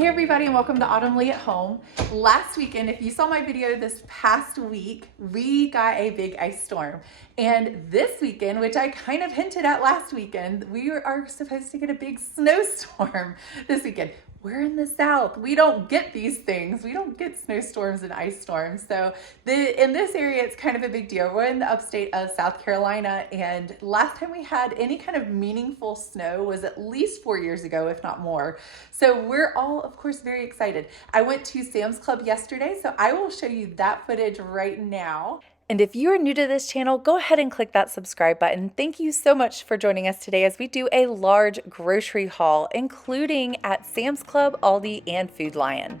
Hey everybody, and welcome to Autumn Leigh at Home. Last weekend, if you saw my video this past week, we got a big ice storm. And this weekend, which I kind of hinted at last weekend, we are supposed to get a big snowstorm this weekend. We're in the South. We don't get these things. We don't get snowstorms and ice storms. So in this area, it's kind of a big deal. We're in the upstate of South Carolina, and last time we had any kind of meaningful snow was at least 4 years ago, if not more. So we're all, of course, very excited. I went to Sam's Club yesterday, so I will show you that footage right now. And if you are new to this channel, go ahead and click that subscribe button. Thank you so much for joining us today as we do a large grocery haul, including at Sam's Club, Aldi, and Food Lion.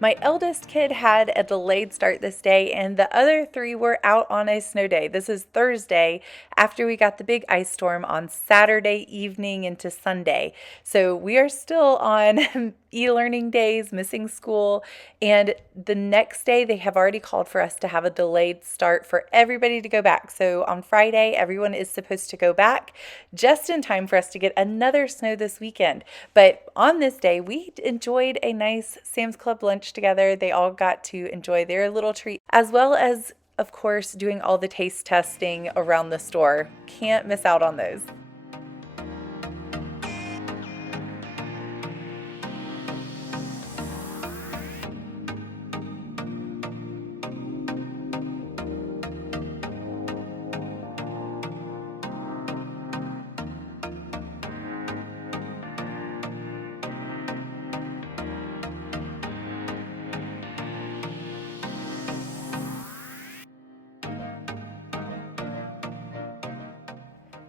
My eldest kid had a delayed start this day, and the other three were out on a snow day. This is Thursday after we got the big ice storm on Saturday evening into Sunday. So we are still on e-learning days, missing school, and the next day they have already called for us to have a delayed start for everybody to go back. So on Friday, everyone is supposed to go back just in time for us to get another snow this weekend. But on this day, we enjoyed a nice Sam's Club lunch together. They all got to enjoy their little treat, as well as, of course, doing all the taste testing around the store. Can't miss out on those.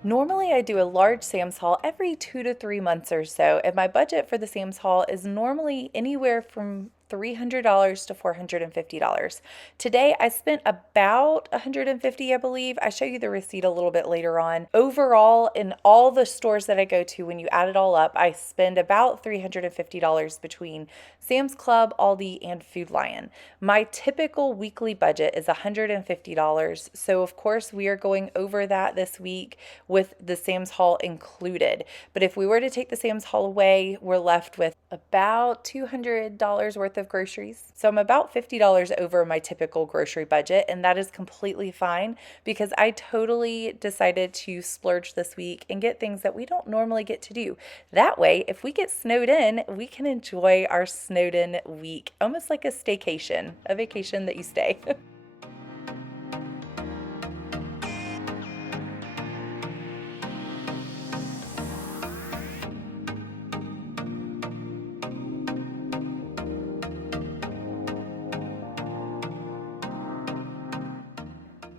Normally I do a large Sam's haul every 2 to 3 months or so, and my budget for the Sam's haul is normally anywhere from $300 to $450. Today I spent about $150, I believe. I show you the receipt a little bit later on. Overall, in all the stores that I go to, when you add it all up, I spend about $350 between Sam's Club, Aldi, and Food Lion. My typical weekly budget is $150, so of course we are going over that this week with the Sam's haul included. But if we were to take the Sam's haul away, we're left with about $200 worth of groceries. So I'm about $50 over my typical grocery budget, and that is completely fine because I totally decided to splurge this week and get things that we don't normally get to do. That way, if we get snowed in, we can enjoy our snowed in week, almost like a staycation, a vacation that you stay.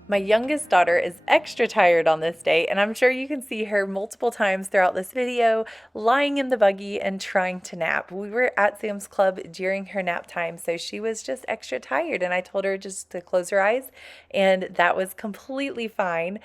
My youngest daughter is extra tired on this day, and I'm sure you can see her multiple times throughout this video lying in the buggy and trying to nap. We were at Sam's Club during her nap time, so she was just extra tired, and I told her just to close her eyes, and that was completely fine.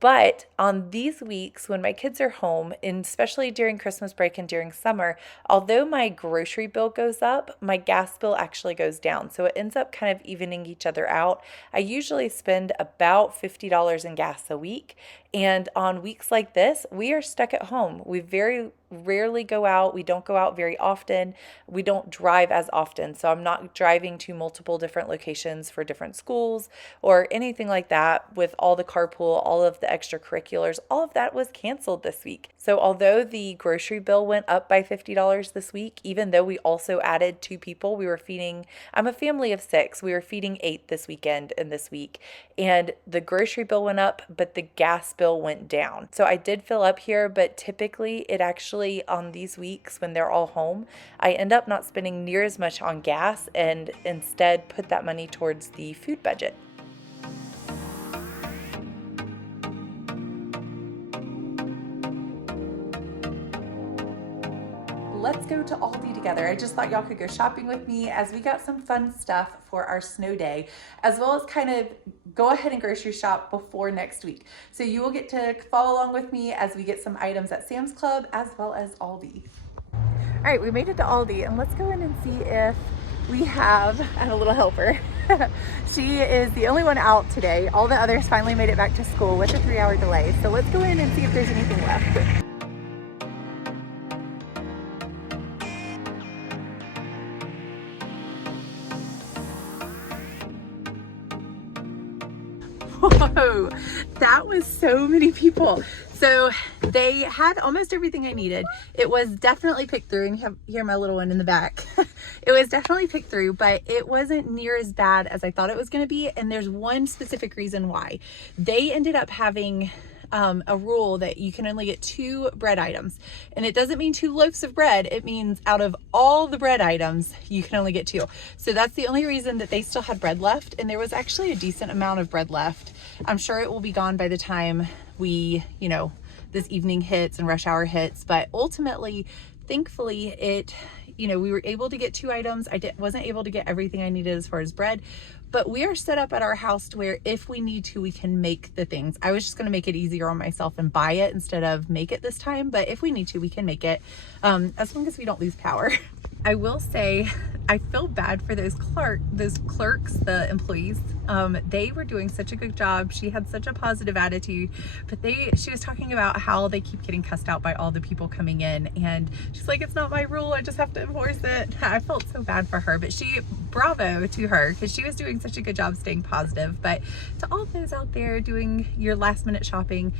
But on these weeks when my kids are home, and especially during Christmas break and during summer, although my grocery bill goes up, my gas bill actually goes down, so it ends up kind of evening each other out. I usually spend about $50 in gas a week. And on weeks like this, we are stuck at home. We very rarely go out. We don't go out very often. We don't drive as often. So I'm not driving to multiple different locations for different schools or anything like that. With all the carpool, all of the extracurriculars, all of that was canceled this week. So although the grocery bill went up by $50 this week, even though we also added 2 people, we were feeding, I'm a family of 6. We were feeding 8 this weekend and this week. And the grocery bill went up, but the gas bill went down. So I did fill up here, but typically it actually on these weeks when they're all home, I end up not spending near as much on gas and instead put that money towards the food budget. Let's go to Aldi together. I just thought y'all could go shopping with me as we got some fun stuff for our snow day, as well as kind of go ahead and grocery shop before next week. So you will get to follow along with me as we get some items at Sam's Club as well as Aldi. All right, we made it to Aldi, and let's go in and see if we have, I have a little helper. She is the only one out today. All the others finally made it back to school with a 3-hour delay. So let's go in and see if there's anything left. Whoa, that was so many people. So they had almost everything I needed. It was definitely picked through, and you hear my little one in the back. It was definitely picked through, but it wasn't near as bad as I thought it was going to be. And there's one specific reason why. They ended up having a rule that you can only get 2 bread items, and it doesn't mean 2 loaves of bread. It means out of all the bread items, you can only get 2. So that's the only reason that they still had bread left, and there was actually a decent amount of bread left. I'm sure it will be gone by the time we, this evening hits and rush hour hits, but ultimately, thankfully, we were able to get 2 items. Wasn't able to get everything I needed as far as bread, but we are set up at our house to where if we need to, we can make the things. I was just going to make it easier on myself and buy it instead of make it this time, but if we need to, we can make it, as long as we don't lose power. I will say, I feel bad for those clerks, the employees. They were doing such a good job. She had such a positive attitude, but she was talking about how they keep getting cussed out by all the people coming in, and she's like, it's not my rule, I just have to enforce it. I felt so bad for her, but bravo to her, because she was doing such a good job staying positive. But to all those out there doing your last minute shopping,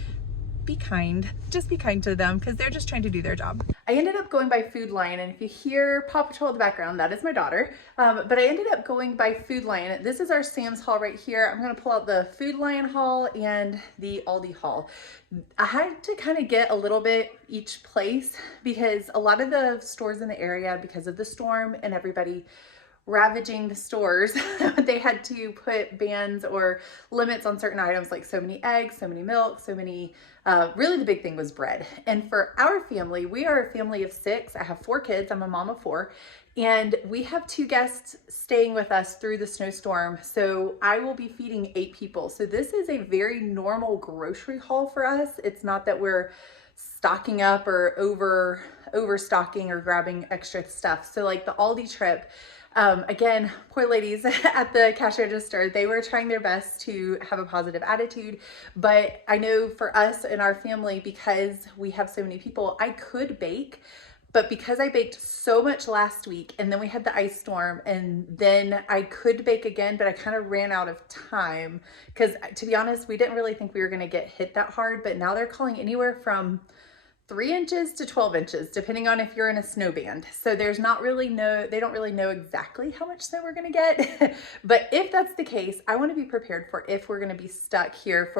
be kind. Just be kind to them, because they're just trying to do their job. I ended up going by Food Lion, and if you hear Paw Patrol in the background, that is my daughter. But I ended up going by Food Lion. This is our Sam's haul right here. I'm going to pull out the Food Lion haul and the Aldi haul. I had to kind of get a little bit each place, because a lot of the stores in the area, because of the storm and everybody ravaging the stores, they had to put bans or limits on certain items, like so many eggs, so many milk, so many, really the big thing was bread. And for our family, we are a family of 6. I have 4 kids. I'm a mom of 4. And we have 2 guests staying with us through the snowstorm. So I will be feeding 8 people. So this is a very normal grocery haul for us. It's not that we're stocking up or overstocking or grabbing extra stuff. So like the Aldi trip, again, poor ladies at the cash register, they were trying their best to have a positive attitude. But I know for us and our family, because we have so many people, I could bake. But because I baked so much last week, and then we had the ice storm, and then I could bake again, but I kind of ran out of time. Because to be honest, we didn't really think we were going to get hit that hard. But now they're calling anywhere from 3 inches to 12 inches, depending on if you're in a snow band. So they don't really know exactly how much snow we're gonna get. But if that's the case, I wanna be prepared for if we're gonna be stuck here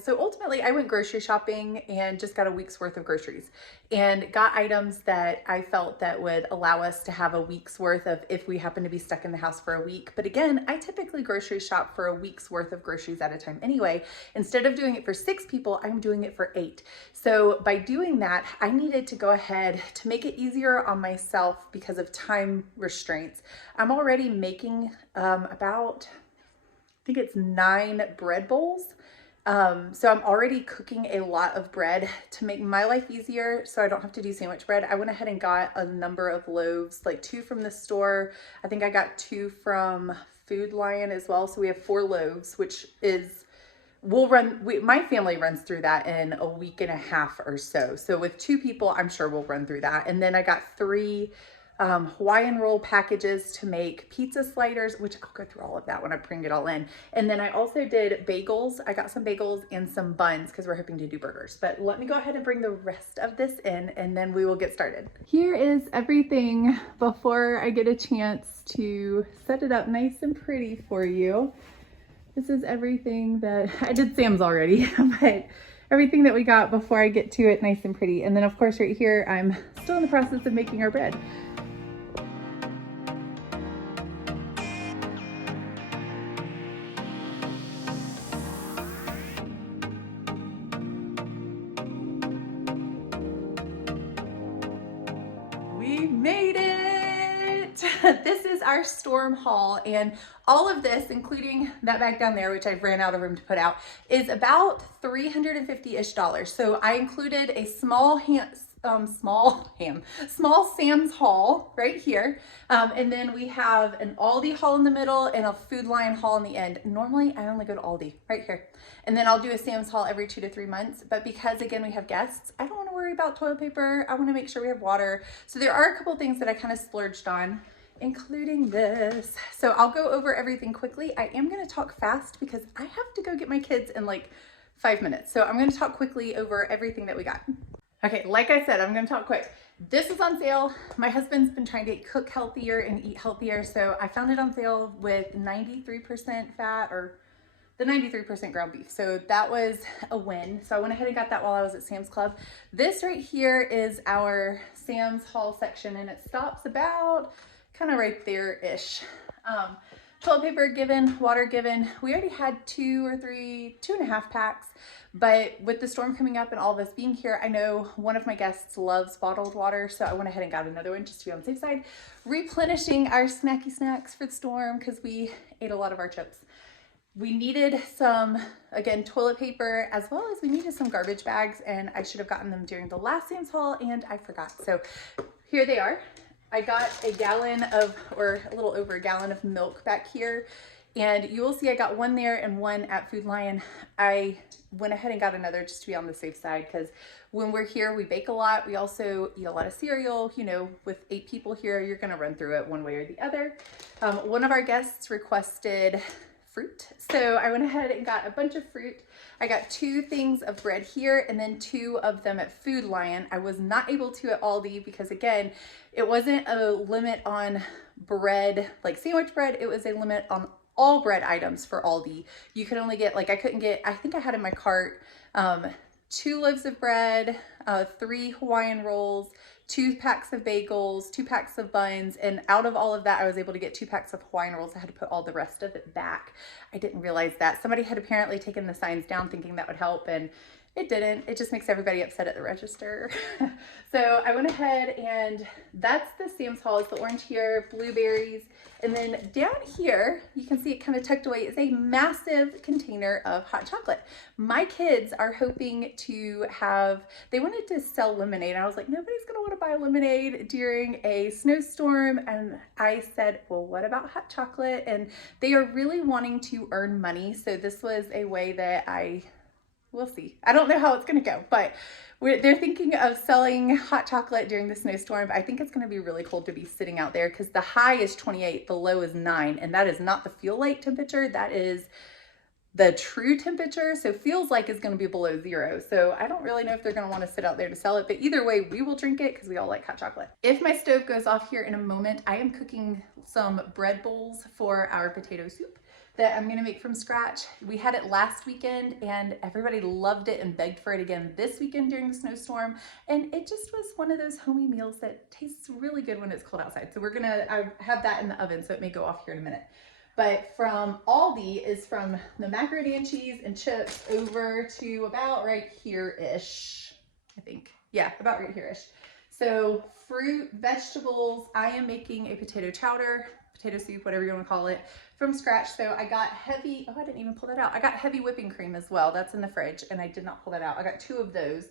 so ultimately I went grocery shopping and just got a week's worth of groceries and got items that I felt that would allow us to have a week's worth of if we happen to be stuck in the house for a week. But again, I typically grocery shop for a week's worth of groceries at a time anyway. Instead of doing it for 6 people, I'm doing it for 8. So by doing that, I needed to go ahead to make it easier on myself because of time restraints. I'm already making about, I think it's 9 bread bowls. So I'm already cooking a lot of bread to make my life easier so I don't have to do sandwich bread. I went ahead and got a number of loaves, like 2 from the store. I think I got 2 from Food Lion as well. So we have 4 loaves, which is, my family runs through that in a week and a half or so. So with 2 people, I'm sure we'll run through that. And then I got 3 Hawaiian roll packages to make pizza sliders, which I'll go through all of that when I bring it all in. And then I also did bagels. I got some bagels and some buns because we're hoping to do burgers. But let me go ahead and bring the rest of this in, and then we will get started. Here is everything before I get a chance to set it up nice and pretty for you. This is everything that I did Sam's already, but everything that we got before I get to it nice and pretty. And then of course right here, I'm still in the process of making our bread. We made it! this is our storm haul, and all of this, including that bag down there, which I've ran out of room to put out, is about $350-ish. So I included a small Sam's haul right here. And then we have an Aldi haul in the middle and a Food Lion haul in the end. Normally I only go to Aldi right here. And then I'll do a Sam's haul every 2 to 3 months. But because again, we have guests, I don't want to worry about toilet paper. I want to make sure we have water. So there are a couple things that I kind of splurged on, including this. So I'll go over everything quickly. I am going to talk fast because I have to go get my kids in like 5 minutes. So I'm going to talk quickly over everything that we got. Okay, like I said, I'm gonna talk quick. This is on sale. My husband's been trying to cook healthier and eat healthier, so I found it on sale with 93% fat, or the 93% ground beef. So that was a win. So I went ahead and got that while I was at Sam's Club. This right here is our Sam's haul section, and it stops about kind of right there-ish. Toilet paper given, water given. We already had 2.5 packs, but with the storm coming up and all of us being here, I know one of my guests loves bottled water, so I went ahead and got another one just to be on the safe side. Replenishing our snacky snacks for the storm because we ate a lot of our chips. We needed some, again, toilet paper, as well as we needed some garbage bags, and I should have gotten them during the last Sam's haul, and I forgot. So here they are. I got a gallon of, or a little over a gallon of milk back here, and you will see I got one there and one at Food Lion. I went ahead and got another just to be on the safe side, because when we're here, we bake a lot. We also eat a lot of cereal. You know, with 8 people here, you're gonna run through it one way or the other. One of our guests requested fruit, so I went ahead and got a bunch of fruit. I got 2 things of bread here and then 2 of them at Food Lion. I was not able to at Aldi because, again, it wasn't a limit on bread, like sandwich bread. It was a limit on all bread items for Aldi. You could only get, like, I couldn't get, I think I had in my cart 2 loaves of bread, 3 Hawaiian rolls, 2 packs of bagels, 2 packs of buns, and out of all of that, I was able to get 2 packs of Hawaiian rolls. I had to put all the rest of it back. I didn't realize that. Somebody had apparently taken the signs down thinking that would help, and it didn't. It just makes everybody upset at the register. So I went ahead, and that's the Sam's haul. It's the orange here, blueberries, and then down here, you can see it kind of tucked away, is a massive container of hot chocolate. My kids are hoping to have, they wanted to sell lemonade. And I was like, nobody's gonna want to buy lemonade during a snowstorm. And I said, well, what about hot chocolate? And they are really wanting to earn money. So this was a way that we'll see. I don't know how it's gonna go, but they're thinking of selling hot chocolate during the snowstorm. I think it's gonna be really cool to be sitting out there because the high is 28, the low is 9, and that is not the feel like temperature, that is the true temperature. So feels like it's gonna be below 0. So I don't really know if they're gonna wanna sit out there to sell it, but either way, we will drink it because we all like hot chocolate. If my stove goes off here in a moment, I am cooking some bread bowls for our potato soup that I'm gonna make from scratch. We had it last weekend and everybody loved it and begged for it again this weekend during the snowstorm. And it just was one of those homey meals that tastes really good when it's cold outside. So I have that in the oven, so it may go off here in a minute. But from Aldi is from the macaroni and cheese and chips over to about right here-ish, I think. Yeah, about right here-ish. So fruit, vegetables, I am making a potato chowder, potato soup, whatever you want to call it, from scratch. So I got heavy, oh, I didn't even pull that out. I got heavy whipping cream as well. That's in the fridge and I did not pull that out. I got 2 of those,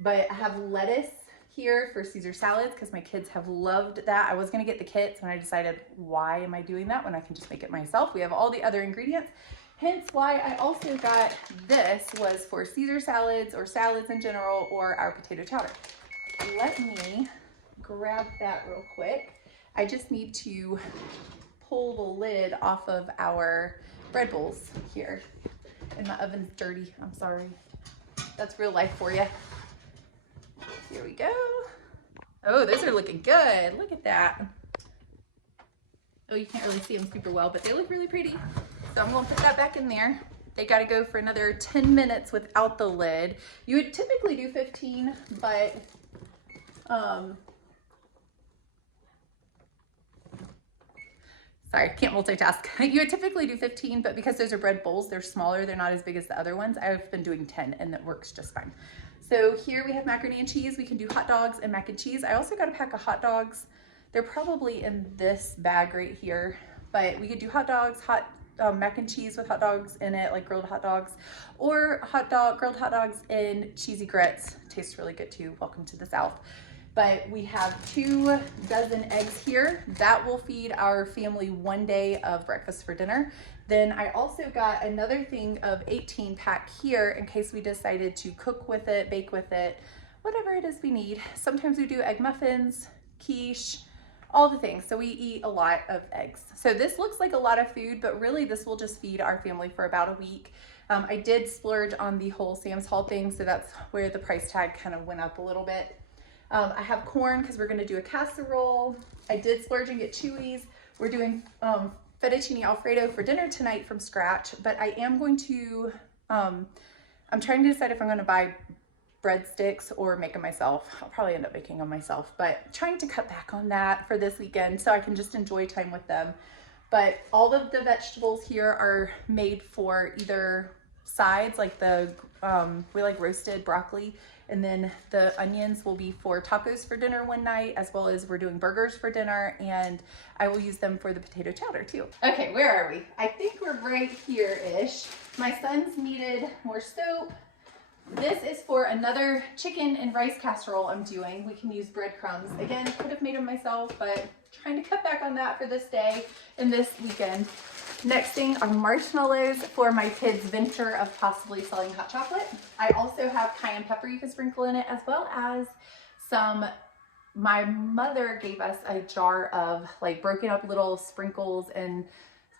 but I have lettuce here for Caesar salads because my kids have loved that. I was going to get the kits and I decided, why am I doing that when I can just make it myself? We have all the other ingredients. Hence why I also got this, was for Caesar salads or salads in general, or our potato chowder. Let me grab that real quick. I just need to pull the lid off of our bread bowls here. And my oven's dirty, I'm sorry. That's real life for you. Here we go. Oh, those are looking good. Look at that. Oh, you can't really see them super well, but they look really pretty. So I'm gonna put that back in there. They gotta go for another 10 minutes without the lid. You would typically do 15, but sorry, can't multitask. You would typically do 15, but because those are bread bowls, they're smaller, they're not as big as the other ones. I've been doing 10 and that works just fine. So here we have macaroni and cheese. We can do hot dogs and mac and cheese. I also got a pack of hot dogs They're probably in this bag right here, but we could do hot dogs, mac and cheese with hot dogs in it, like grilled hot dogs, or grilled hot dogs in cheesy grits. Tastes really good too. Welcome to the South. But we have 2 dozen eggs here. That will feed our family 1 day of breakfast for dinner. Then I also got another thing of 18 pack here in case we decided to cook with it, bake with it, whatever it is we need. Sometimes we do egg muffins, quiche, all the things. So we eat a lot of eggs. So this looks like a lot of food, but really this will just feed our family for about a week. I did splurge on the whole Sam's Haul thing, so that's where the price tag kind of went up a little bit. I have corn because we're gonna do a casserole. I did splurge and get Chewies. We're doing fettuccine Alfredo for dinner tonight from scratch, but I am going to, I'm trying to decide if I'm gonna buy breadsticks or make them myself. I'll probably end up making them myself, but trying to cut back on that for this weekend so I can just enjoy time with them. But all of the vegetables here are made for either sides, like we like roasted broccoli, and then the onions will be for tacos for dinner one night, as well as we're doing burgers for dinner, and I will use them for the potato chowder too. Okay, where are we? I think we're right here-ish. My sons needed more soap. This is for another chicken and rice casserole I'm doing. We can use breadcrumbs. Again, could have made them myself, but trying to cut back on that for this day and this weekend. Next thing are marshmallows for my kids' venture of possibly selling hot chocolate. I also have cayenne pepper you can sprinkle in it, as well as my mother gave us a jar of like broken up little sprinkles and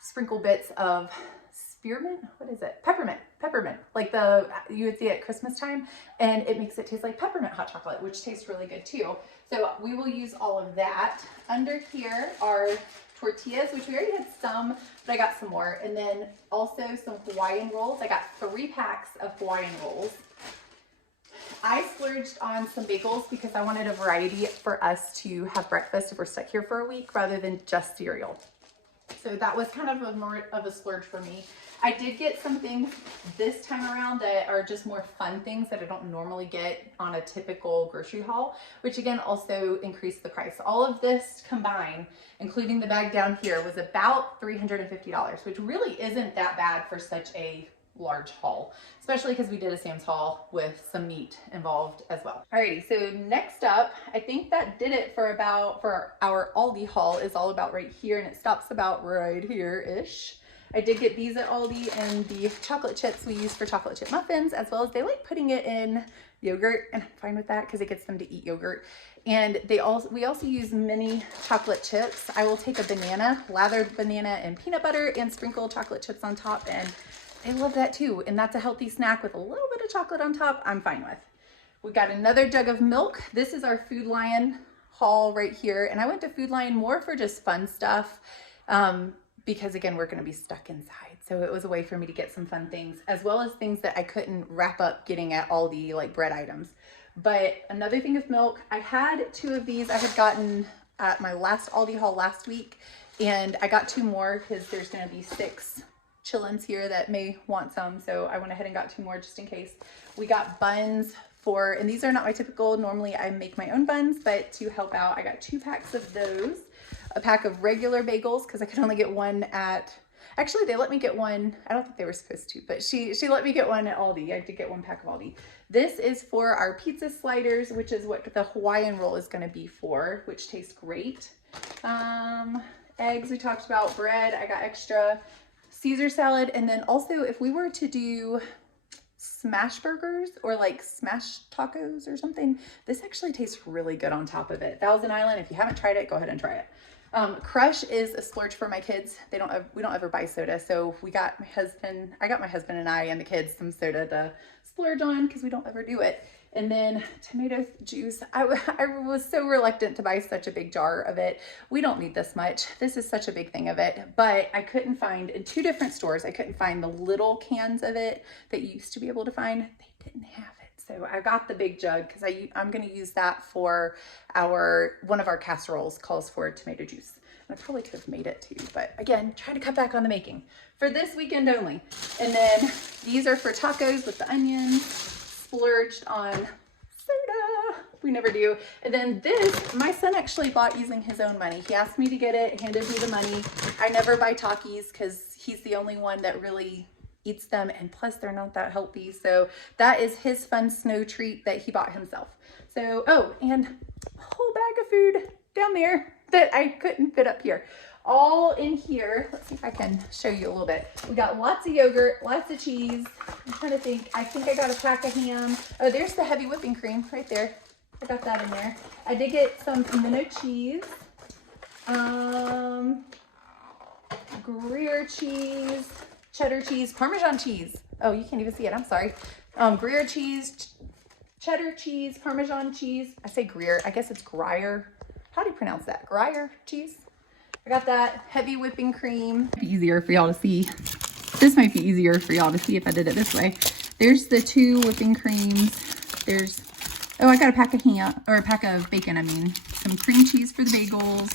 sprinkle bits of spearmint, what is it? Peppermint, like you would see at Christmas time, and it makes it taste like peppermint hot chocolate, which tastes really good too. So we will use all of that. Under here are tortillas, which we already had some, but I got some more. And then also some Hawaiian rolls. I got 3 packs of Hawaiian rolls. I splurged on some bagels because I wanted a variety for us to have breakfast if we're stuck here for a week rather than just cereal. So that was kind of more of a splurge for me. I did get some things this time around that are just more fun things that I don't normally get on a typical grocery haul, which again also increased the price. All of this combined, including the bag down here, was about $350, which really isn't that bad for such a large haul, especially because we did a Sam's haul with some meat involved as well. Alrighty, so next up, I think that did it for our Aldi haul. Is all about right here, and it stops about right here-ish. I did get these at Aldi, and the chocolate chips we use for chocolate chip muffins, as well as they like putting it in yogurt, and I'm fine with that because it gets them to eat yogurt. And we also use mini chocolate chips. I will take a banana, lather the banana in peanut butter, and sprinkle chocolate chips on top, and they love that too. And that's a healthy snack with a little bit of chocolate on top. I'm fine with. We got another jug of milk. This is our Food Lion haul right here. And I went to Food Lion more for just fun stuff because again, we're gonna be stuck inside. So it was a way for me to get some fun things, as well as things that I couldn't wrap up getting at Aldi, like bread items. But another thing of milk, I had 2 of these I had gotten at my last Aldi haul last week. And I got 2 more because there's gonna be 6 chillins here that may want some, so I went ahead and got 2 more just in case. We got buns and these are not my typical, normally I make my own buns, but to help out, I got 2 packs of those, a pack of regular bagels, because I could only get one actually they let me get one, I don't think they were supposed to, but she let me get one at Aldi. I did get 1 pack of Aldi. This is for our pizza sliders, which is what the Hawaiian roll is going to be for, which tastes great. Eggs we talked about, bread, I got extra. Caesar salad, and then also if we were to do smash burgers or like smash tacos or something, this actually tastes really good on top of it. Thousand Island, if you haven't tried it, go ahead and try it. Crush is a splurge for my kids. We don't ever buy soda, so I got my husband and I and the kids some soda to splurge on because we don't ever do it. And then tomato juice. I was so reluctant to buy such a big jar of it. We don't need this much. This is such a big thing of it, but I couldn't find, in 2 different stores, I couldn't find the little cans of it that you used to be able to find. They didn't have it. So I got the big jug because I'm going to use that for one of our casseroles calls for tomato juice. And I probably could have made it too, but again, try to cut back on the making for this weekend only. And then these are for tacos with the onions. Splurged on soda. we never do. And then this, my son actually bought using his own money. He asked me to get it, handed me the money. I never buy Takis because he's the only one that really eats them, and plus they're not that healthy. So that is his fun snow treat that he bought himself. So, oh, and a whole bag of food down there that I couldn't fit up here. All in here. Let's see if I can show you a little bit. We got lots of yogurt, lots of cheese. I'm trying to think. I think I got a pack of ham. Oh, there's the heavy whipping cream right there. I got that in there. I did get some pimento cheese, Gruyere cheese, cheddar cheese, Parmesan cheese. Oh, you can't even see it. I'm sorry. Gruyere cheese, cheddar cheese, Parmesan cheese. I say Gruyere. I guess it's Gruyere. How do you pronounce that? Gruyere cheese. I got that heavy whipping cream. Easier for y'all to see. This might be easier for y'all to see if I did it this way. There's the 2 whipping creams. There's, oh, I got a pack of ham, or a pack of bacon, I mean. Some cream cheese for the bagels.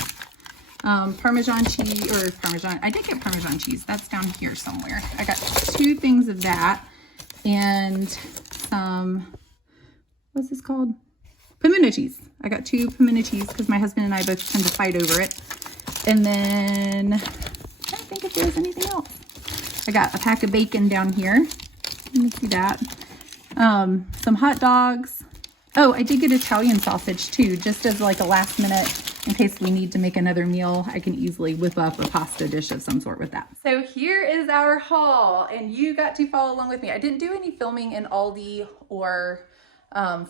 Parmesan cheese, or Parmesan, I did get Parmesan cheese. That's down here somewhere. I got 2 things of that. And some, what's this called? Pimento cheese. I got 2 pimento cheese because my husband and I both tend to fight over it. And then, I don't think if there's anything else. I got a pack of bacon down here. Let me see that. Some hot dogs. Oh, I did get Italian sausage too, just as like a last minute, in case we need to make another meal. I can easily whip up a pasta dish of some sort with that. So here is our haul, and you got to follow along with me. I didn't do any filming in Aldi or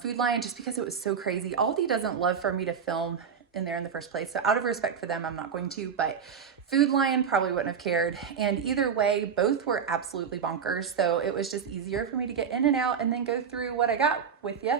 Food Lion just because it was so crazy. Aldi doesn't love for me to film in there in the first place. So out of respect for them, I'm not going to, but Food Lion probably wouldn't have cared. And either way, both were absolutely bonkers. So it was just easier for me to get in and out and then go through what I got with you.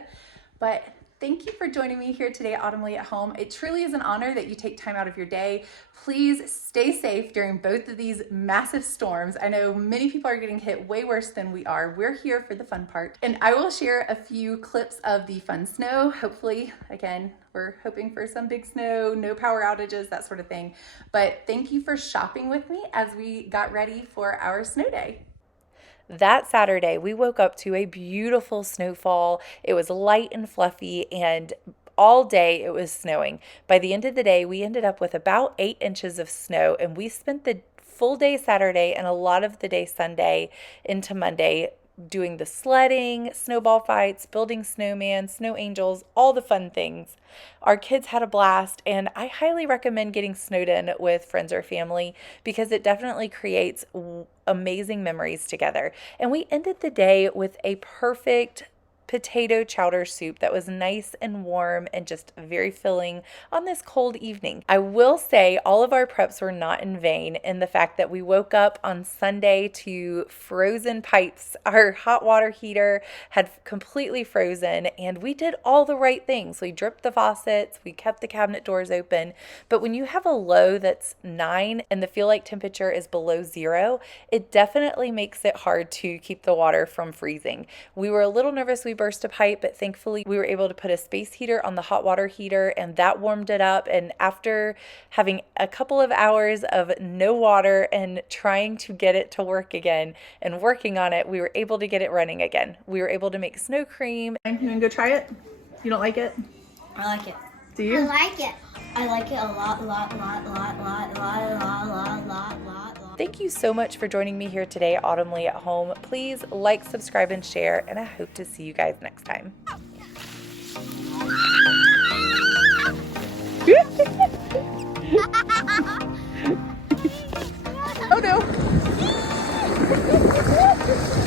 But thank you for joining me here today at Autumn Leigh at Home. It truly is an honor that you take time out of your day. Please stay safe during both of these massive storms. I know many people are getting hit way worse than we are. We're here for the fun part. And I will share a few clips of the fun snow. Hopefully, again, we're hoping for some big snow, no power outages, that sort of thing. But thank you for shopping with me as we got ready for our snow day. That Saturday, we woke up to a beautiful snowfall. It was light and fluffy, and all day it was snowing. By the end of the day, we ended up with about 8 inches of snow, and we spent the full day Saturday and a lot of the day Sunday into Monday doing the sledding, snowball fights, building snowman, snow angels, all the fun things. Our kids had a blast, and I highly recommend getting snowed in with friends or family because it definitely creates amazing memories together. And we ended the day with a perfect potato chowder soup that was nice and warm and just very filling on this cold evening. I will say all of our preps were not in vain in the fact that we woke up on Sunday to frozen pipes. Our hot water heater had completely frozen, and we did all the right things. We dripped the faucets, we kept the cabinet doors open, but when you have a low that's 9 and the feel like temperature is below 0, it definitely makes it hard to keep the water from freezing. We were a little nervous we burst a pipe, but thankfully we were able to put a space heater on the hot water heater, and that warmed it up. And after having a couple of hours of no water and trying to get it to work again and working on it, we were able to get it running again. We were able to make snow cream. You want to go try it? You don't like it? I like it. Do you? I like it. I like it a lot. Thank you so much for joining me here today at Autumn Leigh at Home. Please like, subscribe, and share, and I hope to see you guys next time. Oh no!